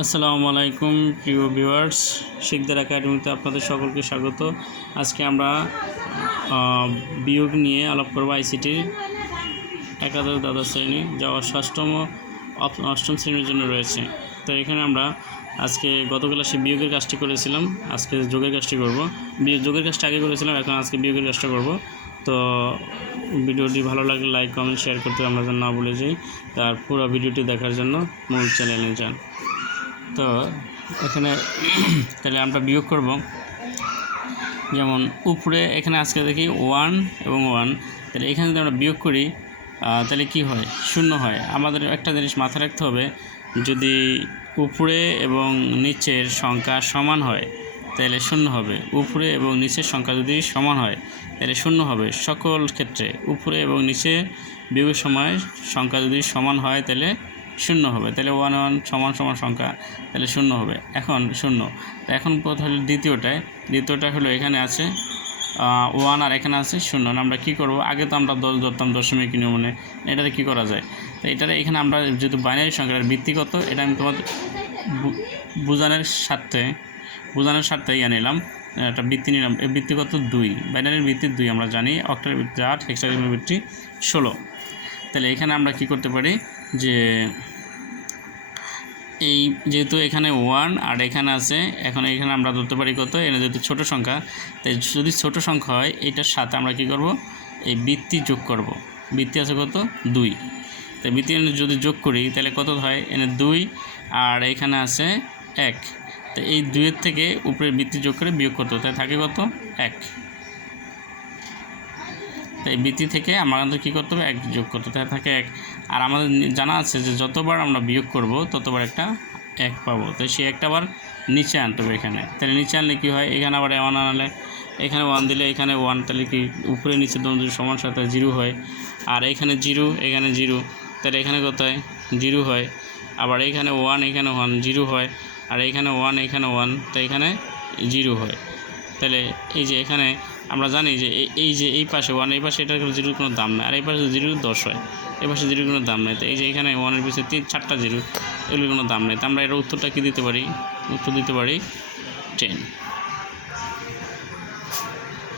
আসসালামু আলাইকুম, প্রিয় ভিউয়ার্স। শিকদার একাডেমিতে আপনাদের সকলকে স্বাগত। আজকে আমরা বিয়োগ নিয়ে আলাপ করব আইসিটির একাদশ দ্বাদশ শ্রেণি, যা অপ- অষ্টম শ্রেণির জন্য রয়েছে। তো এখানে আমরা আজকে গত ক্লাসে বিয়োগের কাজটি করেছিলাম, আজকে যোগের কাজটি করব। যোগের কাজটা আগে করেছিলাম, এখন আজকে বিয়োগের কাজটা করব। তো ভিডিওটি ভালো লাগলে লাইক, কমেন্ট, শেয়ার করতে আমরা যেন না ভুলে যাই। তার পুরো ভিডিওটি দেখার জন্য মূল চ্যানেলে যান। তো এখানে তাহলে আমরা বিয়োগ করব। যেমন উপরে এখানে আজকে দেখি ওয়ান এবং ওয়ান। তাহলে এখানে যদি আমরা বিয়োগ করি তাহলে কি হয়? শূন্য হয়। আমাদের একটা জিনিস মাথায় রাখতে হবে, যদি উপরে এবং নিচের সংখ্যা সমান হয়, তাহলে শূন্য হবে। উপরে এবং নিচের সংখ্যা যদি সমান হয়, তাহলে শূন্য হবে। সকল ক্ষেত্রে উপরে এবং নিচে বিয়োগের সময় সংখ্যা যদি সমান হয়, তাহলে শূন্য হবে, তাহলে ওয়ান ওয়ান সমান সমান সংখ্যা, তাহলে শূন্য হবে, এখন শূন্য। এখন হলো দ্বিতীয়টায়, দ্বিতীয়টা হলো এখানে আছে ওয়ান আর এখানে আছে শূন্য আমরা কী করব? আগে তো আমরা দশ ধরতাম দশমিক নিয়মনে, এটাতে কী করা যায়? তো এটাতে এখানে আমরা যেহেতু বাইনারি সংখ্যার ভিত্তিগত এটা আমি তোমার বোঝানোর স্বার্থে বোঝানোর স্বার্থে ইয়ে নিলাম, একটা বৃত্তি নিলাম এই বৃত্তিগত দুই। বাইনারির ভিত্তি দুই, আমরা জানি অক্টার ভিত্তি আট হেক্সাডেসিমাল ভিত্তি ষোলো। তাহলে এখানে আমরা কি করতে পারি? যে এই যেহেতু এখানে ওয়ান আর এখানে আছে, এখন এখানে আমরা ধরতে পারি কত? এখানে যেহেতু ছোটো সংখ্যা, তাই যদি ছোট সংখ্যা হয়, এটার সাথে আমরা কি করব? এই বৃত্তি যোগ করব। বৃত্তি আছে কত? দুই। তাই বৃত্তি যদি যোগ করি, তাহলে কত হয়? এনে দুই আর এখানে আছে এক। তো এই দুইয়ের থেকে উপরের বৃত্তি যোগ করে বিয়োগ করতে। তাই থাকে কত? এক। তাই বৃত্তি থেকে আমাদের কী করতে হবে? এক যোগ করতে হবে। থাকে এক। আর আমাদের জানা আছে যে যতবার আমরা বিয়োগ করব, ততবার একটা এক পাবো। তো সেই একটা বার নিচে আনতে হবে এখানে। তাহলে নিচে আনলে কী হয়? এখানে আবার ওয়ান আনলে, এখানে ওয়ান দিলে এখানে ওয়ান তাহলে কি উপরে নিচে যদি সমান সাথে জিরো হয়। আর এখানে জিরো এখানে জিরো, তাহলে এখানে কত হয়? জিরো হয়। আবার এখানে ওয়ান এখানে ওয়ান জিরো হয়। আর এখানে ওয়ান এখানে ওয়ান তো এখানে জিরো হয়। তাহলে এই যে এখানে আমরা জানি যে এই- যে এই পাশে ওয়ান এই পাশে এটার জিরোর কোনো দাম নেই, আর এই পাশে জিরোর দশ হয়, এই পাশে জিরোর কোনো দাম নেই। তো এই যে এখানে ওয়ানের পিছনে তিন, চারটা জিরো, এগুলোর কোনো দাম নেই। তো আমরা এর উত্তরটা কী দিতে পারি? উত্তর দিতে পারি টেন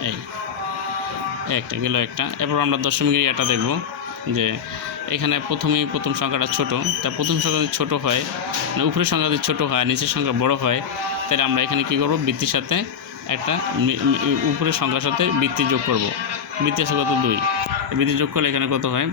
এই, একটা গেল একটা। এরপর আমরা দশমিকের এটা দেখব যে এখানে প্রথমেই প্রথম সংখ্যাটা ছোট। তা প্রথম সংখ্যা যদি ছোটো হয় মানে উপরের সংখ্যা যদি ছোটো হয়, নিচের সংখ্যা বড় হয়, তাহলে আমরা এখানে কী করব? বৃত্তির সাথে একটা উপরের সংখ্যার সাথে বৃত্তি যোগ করব। বৃত্তি আছে কত দুই। বৃত্তি যোগ করলে এখানে কত হয়?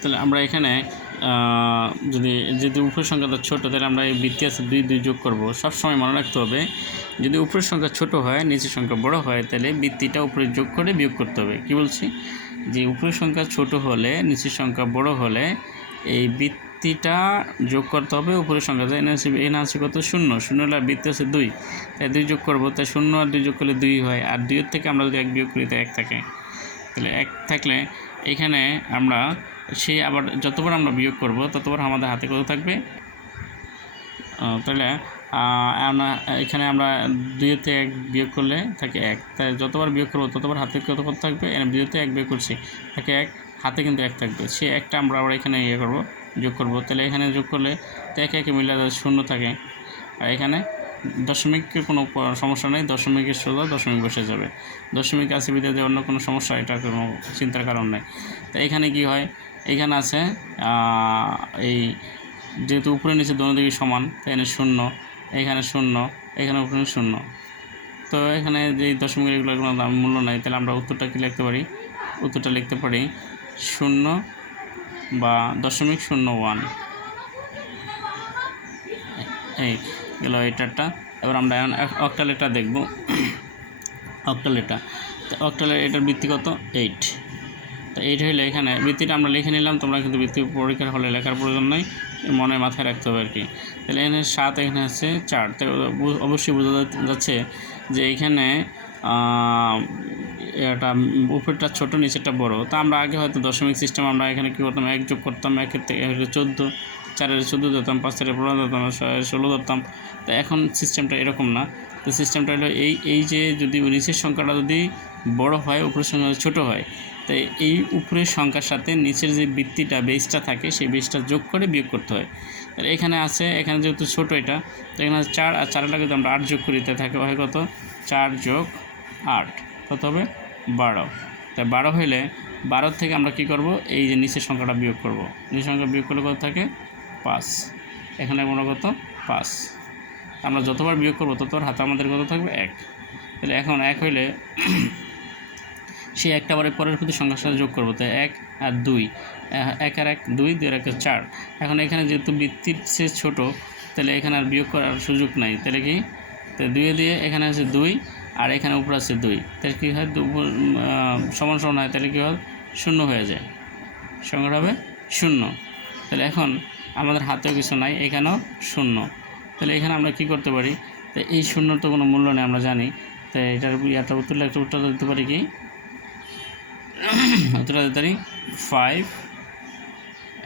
তাহলে আমরা এখানে যদি যদি উপরের সংখ্যাটা ছোটো, তাহলে আমরা এই বৃত্তি আছে দুই দুই যোগ করব। সবসময় মনে রাখতে হবে, যদি উপরের সংখ্যা ছোট হয়, নিচের সংখ্যা বড় হয়, তাহলে বৃত্তিটা উপরে যোগ করে বিয়োগ করতে হবে। কি বলছি? যে উপরের সংখ্যা ছোট হলে, নিচের সংখ্যা বড় হলে, এই বৃত্তিটা যোগ করতে হবে, উপরের সংখ্যা আছে এনে আছে কত? শূন্য। শূন্য আর বৃত্তি আছে দুই। তাই দুই যোগ করব, তাই শূন্য আর দুই যোগ করলে দুই হয়। আর দুইয়ের থেকে আমরা যদি এক বিয়োগ করি, তাই এক থাকে। তাহলে এক থাকলে এখানে আমরা সেই আবার যতবার আমরা বিয়োগ করব, ততবার আমাদের হাতে কত থাকবে? তাহলে আমরা এখানে আমরা দুইতে এক বিয়োগ করলে থাকে এক। তাই যতবার বিয়োগ করব, ততবার হাতে কত কত থাকবে? দুইতে এক বিয়োগ করছি থাকে এক। হাতে কিন্তু এক থাকবে। সে একটা আমরা আবার এখানে ইয়ে করব করব। তাহলে এখানে যোগ করলে তো একে একে মিলে যাবে শূন্য থাকে। আর এখানে দশমিকের কোনো সমস্যা নেই। দশমিকের সোজা, দশমিক বসে যাবে। দশমিক আছে বিদ্যাতে অন্য কোনো সমস্যা, এটা কোনো চিন্তার কারণ নেই। তো এখানে কি হয়? এখানে আছে এই যেহেতু উপরে নিচে দোনো দিকে সমান, তাই এখানে শূন্য এখানে শূন্য, এখানে উপরে শূন্য। তো এখানে যে দশমিক এগুলোর কোনো দাম, মূল্য নাই, তাহলে আমরা উত্তরটা কি লিখতে পারি? উত্তরটা লিখতে পারি শূন্য বা দশমিক শূন্য ওয়ান। এই গেল এটারটা এবার আমরা অক্টালেটা দেখব। অক্টালেটা তো অক্টালে এটার বৃত্তি কত? এইট। তো এইট হইলে এখানে বৃত্তিটা আমরা লিখে নিলাম। তোমরা কিন্তু বৃত্তি পরীক্ষার হলে লেখার প্রয়োজন নেই। মনে মাথায় রাখতে হবে আর কি তাহলে এখানে সাত, এখানে আছে চার। তো অবশ্যই বোঝা যাচ্ছে যে এখানে এটা উপরটা ছোট, নিচেরটা বড়। তা আমরা আগে হয়তো দশমিক সিস্টেম আমরা এখানে কী করতাম? এক যোগ করতাম একের থেকে চোদ্দ চারের চোদ্দ ধরতাম, পাঁচ চারের পনেরো ধরতাম ছয়ের ষোলো ধরতাম। তো এখন সিস্টেমটা এরকম না। তো সিস্টেমটা হলো এই এই যে যদি নিচের সংখ্যাটা যদি বড় হয়, উপরের সংখ্যা ছোটো হয় তাই এই উপরের সংখ্যার সাথে নিচের যে বৃত্তিটা বেসটা থাকে, সেই বেসটা যোগ করে বিয়োগ করতে হয়। তাহলে এখানে আছে, এখানে যেহেতু ছোটো এটা, তো এখানে চার আর চারটা যদি আমরা আট যোগ করি তাই থাকে হয় কত? চার যোগ আট। কত হবে? বারো। তাই বারো হইলে বারো থেকে আমরা কি করব? এই যে নিচের সংখ্যাটা বিয়োগ করব। নিচের সংখ্যা বিয়োগ করলে কত থাকে? পাঁচ। এখানে আমরা কত? পাঁচ। আমরা যতবার বিয়োগ করব, ততবার হাতে আমাদের কত থাকবে? এক। তাহলে এখন এক হইলে সেই একটা বারে পরের প্রতি সংখ্যার সাথে যোগ করব। তাই এক আর দুই। এক আর এক, দুই দুই আর এক চার। এখন এখানে যেহেতু বৃত্তির চেয়ে ছোটো, তাহলে এখানে আর বিয়োগ করার সুযোগ নাই। তাহলে কি? তো দুয়ে দিয়ে এখানে আছে দুই আর এখানে উপর আছে দুই। তাহলে কী হয়? সমান সমান হয়, তাহলে কী হয় শূন্য হয়ে যায়। সংখ্যাটা হবে শূন্য। তাহলে এখন আমাদের হাতেও কিছু নাই, এখানেও শূন্য। তাহলে এখানে আমরা কি করতে পারি? তো এই শূন্যর তো কোনো মূল্য নেই, আমরা জানি। তো এটার ইয়াটা উত্তর একটা উত্তর দিতে পারি কি? উত্তরটা দিতে পারি ফাইভ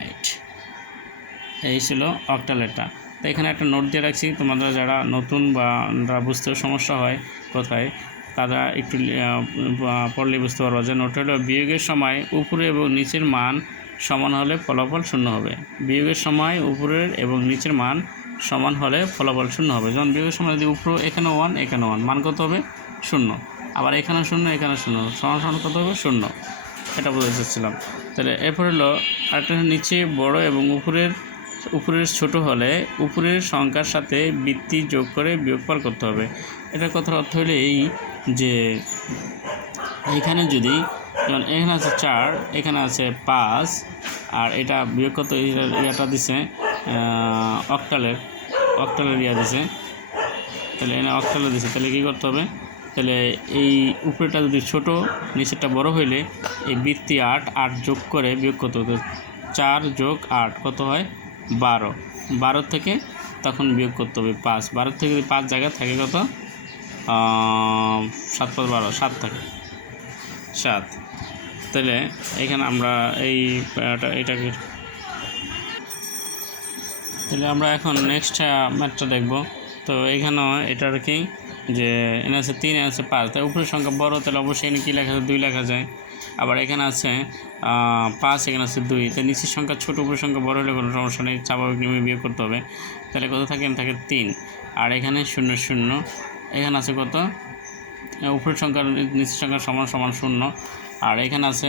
এইট এই ছিল অক্টালেটটা তো এখানে একটা নোট দিয়ে রাখছি, তোমাদের যারা নতুন বা যারা বুঝতে সমস্যা হয় কোথায়, তারা একটু পড়লে বুঝতে পারব যে নোট হলো, বিয়োগের সময় উপরে এবং নিচের মান সমান হলে ফলাফল শূন্য হবে। বিয়োগের সময় উপরের এবং নিচের মান সমান হলে ফলাফল শূন্য হবে। যেমন বিয়োগের সময় যদি উপরে, এখানে ওয়ান এখানে ওয়ান মান কত হবে? শূন্য। আবার এখানে শূন্য এখানে শূন্য, সমান সমান কত হবে? শূন্য। এটা বলতে চাচ্ছিলাম। তাহলে এরপর হলো, আরেকটা নিচে বড় এবং উপরের উপরের ছোট হলে উপরের সংখ্যার সাথে বৃত্তি যোগ করে বিয়োগফল করতে হবে। এটার কথার অর্থ হলো এই যে এখানে যদি যেমন এখানে আছে চার, এখানে আছে পাঁচ, আর এটা বিয়োগ কত এটা- ইয়াটা দিছে অক্টালের অক্টালের ইয়া দিছে। তাহলে এখানে অক্টালে দিছে, তাহলে কী করতে হবে? তাহলে এই উপরেটা যদি ছোট, নিচেরটা বড় হইলে এই বৃত্তি আট আট যোগ করে বিয়োগ হতো চার যোগ আট কত হয়? বারো। বারো থেকে তখন বিয়োগ করতে হবে পাঁচ। বারো থেকে যদি পাঁচ জায়গায় থাকে কত? সাত পাঁচ বারো, সাত থাকে। সাত। তাহলে এখানে আমরা এই, এটা- এটাকে তাহলে আমরা এখন নেক্সট ম্যাথটা দেখব। তো এখানেও এটার কি, যে এখানে আছে তিন এখানে আছে পাঁচ। তাই উপরের সংখ্যা বড়, তাহলে অবশ্যই এখানে কী লেখা আছে? দুই লেখা যায়। আবার এখানে আছে পাঁচ, এখানে আছে দুই। তাই নিচের সংখ্যা ছোট, উপরের সংখ্যা বড় হলে কোনো সমস্যা নেই, স্বাভাবিক নিয়মে বিয়োগ করতে হবে। তাহলে কত থাকে? থাকে তিন। আর এখানে শূন্য শূন্য। এখানে আছে কত? উপরের সংখ্যা নিচের সংখ্যা সমান সমান শূন্য। আর এখানে আছে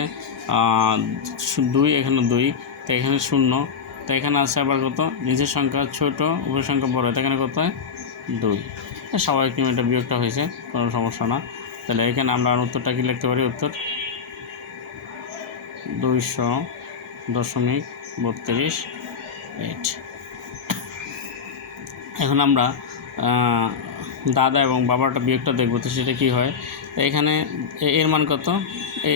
দুই, এখানে দুই। তো এখানে শূন্য। তো এখানে আছে আবার কত? নিচের সংখ্যা ছোট, উপরের সংখ্যা বড়। তো এখানে কত? দুই। স্বাভাবিক নিয়মে এটা বিয়োগটা হয়েছে, কোনো সমস্যা না। তাহলে এখানে আমরা উত্তরটা কি লিখতে পারি? উত্তর দুইশো দশমিক বত্রিশ এইট। এখন আমরা দাদা এবং বাবাটা বিয়োগটা দেখব, তো সেটা কী হয়? তো এখানে এর মান কত?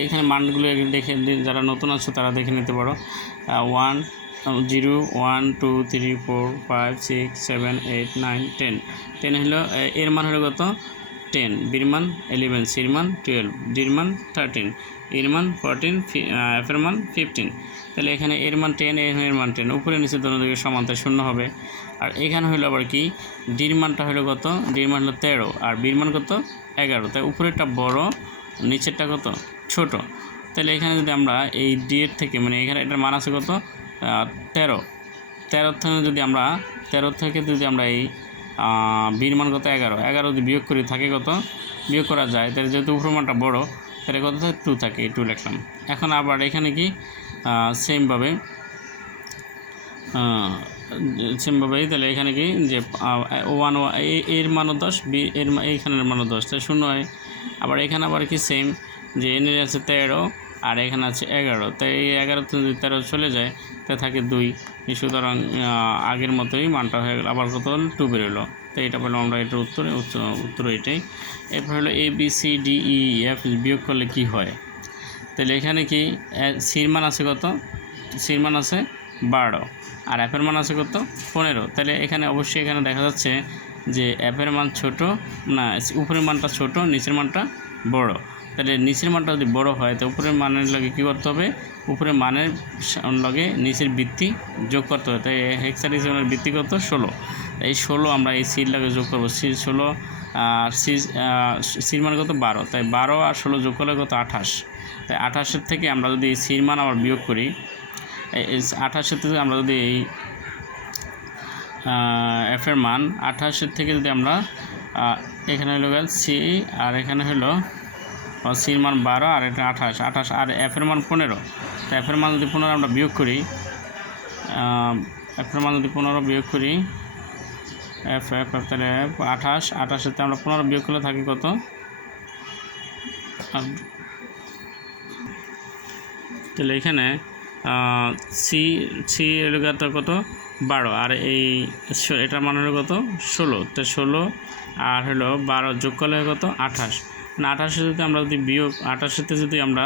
এখানে মানগুলো দেখে যারা নতুন আছো তারা দেখে নিতে পারো। One zero one two three four five six seven eight nine ten ten হলো এর মান হলো কত? টেন বির মান ইলেভেন সির মান টুয়েলভ ডির মান থার্টিন এর মান ফোরটিন এফের মান ফিফটিন তাহলে এখানে এর মান টেন এর মান টেন উপরে নিচে দোনো দিকে সমান তাই শূন্য হবে। আর এখানে হলো আবার কি? ডির মানটা হলো কত? ডির মান হলো তেরো। আর বির মান কত? এগারো। তাই উপরেরটা বড়, নিচেরটা কত? ছোট। তাহলে এখানে যদি আমরা এই ডি থেকে মানে এখানে এটার মান আছে কত? তেরো। তেরো থেকে যদি আমরা, তেরো থেকে যদি আমরা এই বির মান কত? এগারো। এগারো যদি বিয়োগ করি, থাকে কত? বিয়োগ করা যায়। তাহলে যেহেতু উপর মানটা বড় তাহলে কত টু থাকে টু লিখলাম এখন আবার এখানে কি? সেমভাবে সেমভাবেই তাহলে এখানে কি? যে ওয়ানের মানও দশ, বি, এর এইখানের মানও দশ, তাহলে শূন্য হয়। আবার এখানে আবার কি সেম যে এন এর আছে তেরো, আর এখানে আছে এগারো, তাই এই এগারো তেরো চলে যায় তা থাকে দুই। সুতরাং আগের মতোই মানটা হয়ে গেল। আবার কত হলো? টু বেরোলো। তো এটা পেলাম আমরা এটার উত্তরে, উত্তর- এটাই। এরপর হলো A B C D E F বিয়োগ করলে কি হয়? তাহলে এখানে কি সির মান আছে কত? সির মান আছে বারো। আর অ্যাপের মান আছে কত? পনেরো। তাহলে এখানে অবশ্যই এখানে দেখা যাচ্ছে যে অ্যাপের মান ছোট, না, উপরের মানটা ছোট, নিচের মানটা বড়। তাহলে নিচের মানটা যদি বড় হয়, তো উপরের মানের লগে কী করতে হবে? উপরের মানের লগে নিচের বৃত্তি যোগ করতে হবে। তাই হেক্সাডেসিমালের বৃত্তি কত? ষোলো। এই ষোলো আমরা এই সির লাগে যোগ করব। সির ষোলো আর সি সির মান কত? বারো। তাই বারো আর ষোলো যোগ করলে কত? আঠাশ। তাই আঠাশের থেকে আমরা যদি এই সির মান আবার বিয়োগ করি আঠাশের থেকে আমরা যদি এই এফের মান, আঠাশের থেকে যদি আমরা এখানে হলো সি আর এখানে হলো সির মান বারো আর এটা আঠাশ। আঠাশ আর এফের মান পনেরো। তো এফের মান যদি পনেরো আমরা বিয়োগ করি এফের মান যদি পনেরো বিয়োগ করি, এফ এফ এফ তাহলে আঠাশ। আঠাশেতে আমরা পনেরো বিয়োগ করলে থাকি কত? তাহলে এখানে সি সি এলাকাটা কত? বারো। আর এই এটার মান হলো কত? ষোলো। তো ষোলো আর হলো বারো যোগ করলে কত? আঠাশ। মানে আঠাশে যদি আমরা যদি বিয়োগ, আঠাশেতে যদি আমরা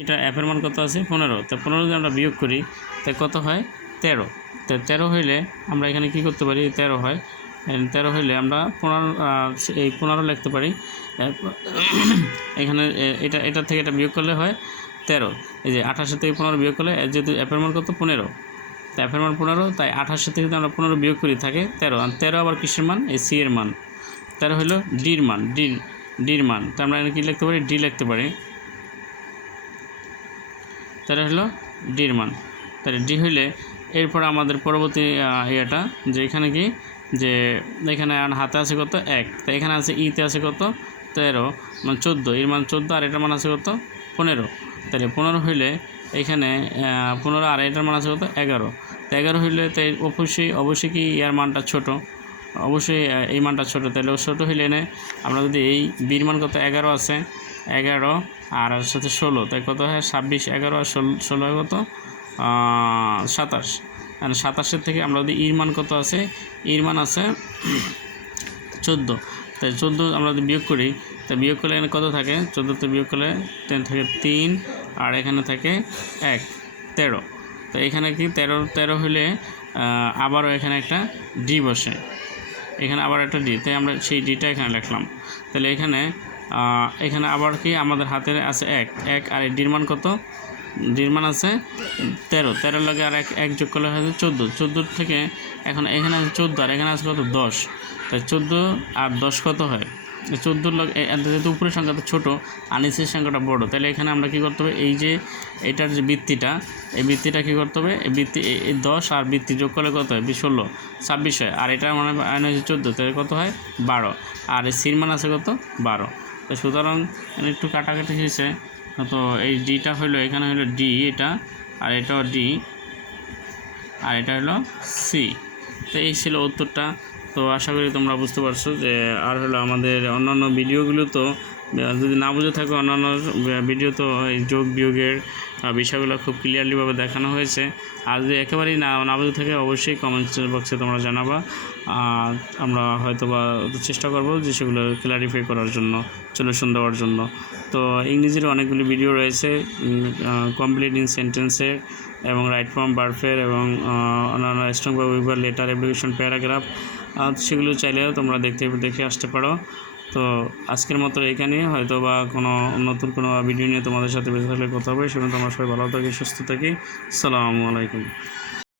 এটা অ্যাপের মান কত আছে? পনেরো। তো পনেরো যদি আমরা বিয়োগ করি, তো কত হয়? তেরো। তো তেরো হইলে আমরা এখানে কি করতে পারি? তেরো হয়। তেরো হইলে আমরা পনেরো এই পনেরো লিখতে পারি। এখানে এটা এটা থেকে এটা বিয়োগ করলে হয় তেরো। এই যে আঠাশের থেকে পনেরো বিয়োগ করলে যেহেতু অ্যাপের মান কত? পনেরো। তো অ্যাপের মান পনেরো, তাই আঠাশের থেকে যদি আমরা পনেরো বিয়োগ করি, থাকে তেরো। আর তেরো আবার কিসের মান? এই সি এর মান। তেরো হলো ডির মান। ডি ডির মান। তো আমরা এখানে কী লিখতে পারি? ডি লিখতে পারি। তেরো হলো ডির মান। তাহলে ডি হইলে এরপর আমাদের পরবর্তী ইয়েটা যে এখানে কি? যে এখানে হাতে আছে কত? এক। তো এখানে আছে ইতে আছে কত? তেরো। মানে চোদ্দ। এর মান চোদ্দ আর এটার মান আছে কত? পনেরো। তাহলে পনেরো হইলে এখানে পনেরো আর এটার মান আছে কত? এগারো। তো এগারো হইলে তাই অবশ্যই অবশ্যই কি ইয়ার মানটা ছোট? অবশ্যই এই মানটা ছোট। তাহলে ছোটো হইলে এনে আমরা যদি এই বির মান কত? এগারো আছে। এগারো, আর সাথে ষোলো। তাই কত হয়? ছাব্বিশ, এগারো, আর ষোলো কত? সাতাশ। আর সাতাশের থেকে আমরা যদি ইর মান কত আছে? ইর মান আছে চোদ্দ। তাই চোদ্দ আমরা যদি বিয়োগ করি তা বিয়োগ করলে এখানে কত থাকে? চোদ্দোতে বিয়োগ করলে টেন থাকে তিন, আর এখানে থাকে এক, তেরো। তো এখানে কি তেরো তেরো হলে আবারও এখানে একটা ডি বসে। এখানে আবার একটা ডি তাই আমরা সেই ডিটা এখানে লিখলাম। তাহলে এখানে এখানে আবার কি? আমাদের হাতের আছে এক। এক আর এই ডির মান কত? ডির মান আছে তেরো। তেরোর লগে আর এক এক যোগ করলে হয়েছে চোদ্দ। চোদ্দোর থেকে এখন এখানে আছে চোদ্দ আর এখানে আছে কত? দশ। তাই চোদ্দ আর দশ কত হয়? চোদ্দোর লগে যেহেতু উপরের সংখ্যাটা ছোটো আর নিচের সংখ্যাটা বড়, তাহলে এখানে আমরা কী করতে হবে? এই যে এটার যে বৃত্তিটা, এই বৃত্তিটা কী করতে হবে? এই বৃত্তি দশ আর বৃত্তি যোগ করলে কত হয়? ষোলো, ছাব্বিশ হয়। আর এটা মানে আইন হচ্ছে চোদ্দ, তাহলে কত হয়? বারো। আর এই সির মান আছে কত? বারো। তো সুতরাং একটু কাটাকাটি হয়েছে। তো এই ডিটা হলো এখানে হলো ডি এটা, আর এটাও ডি, আর এটা হলো সি। তো এই ছিল উত্তরটা। তো আশা করি তোমরা বুঝতে পারছ যে আর হলো আমাদের অন্যান্য ভিডিওগুলো তো যদি না বুঝে থাকো, অন্যান্য ভিডিও তো যোগ বিয়োগের বিষয়গুলো খুব ক্লিয়ারলিভাবে দেখানো হয়েছে। আর যদি একেবারেই না না বুঝে থাকে, অবশ্যই কমেন্ট বক্সে তোমরা জানাবা। আর আমরা হয়তো বা চেষ্টা করব যে সেগুলো ক্লারিফাই করার জন্য সলিউশন দেওয়ার জন্য। তো ইংরেজির অনেকগুলি ভিডিও রয়েছে কমপ্লিট ইন সেন্টেন্সের এবং রাইট ফর্ম বারফের এবং অন্যান্য স্ট্রং বা উইভার লেটার অ্যাপ্লিকেশন প্যারাগ্রাফ সেগুলো চাইলে তোমরা দেখতে, দেখে আসতে পারো। তো আজকের মতো এখানে হয়তো বা কোনো নতুন কোনো ভিডিও নিয়ে তোমাদের সাথে বেঁচে থাকলে কথা হবে। সেখানে তোমরা সবাই ভালো থাকি, সুস্থ থাকি। সালামু আলাইকুম।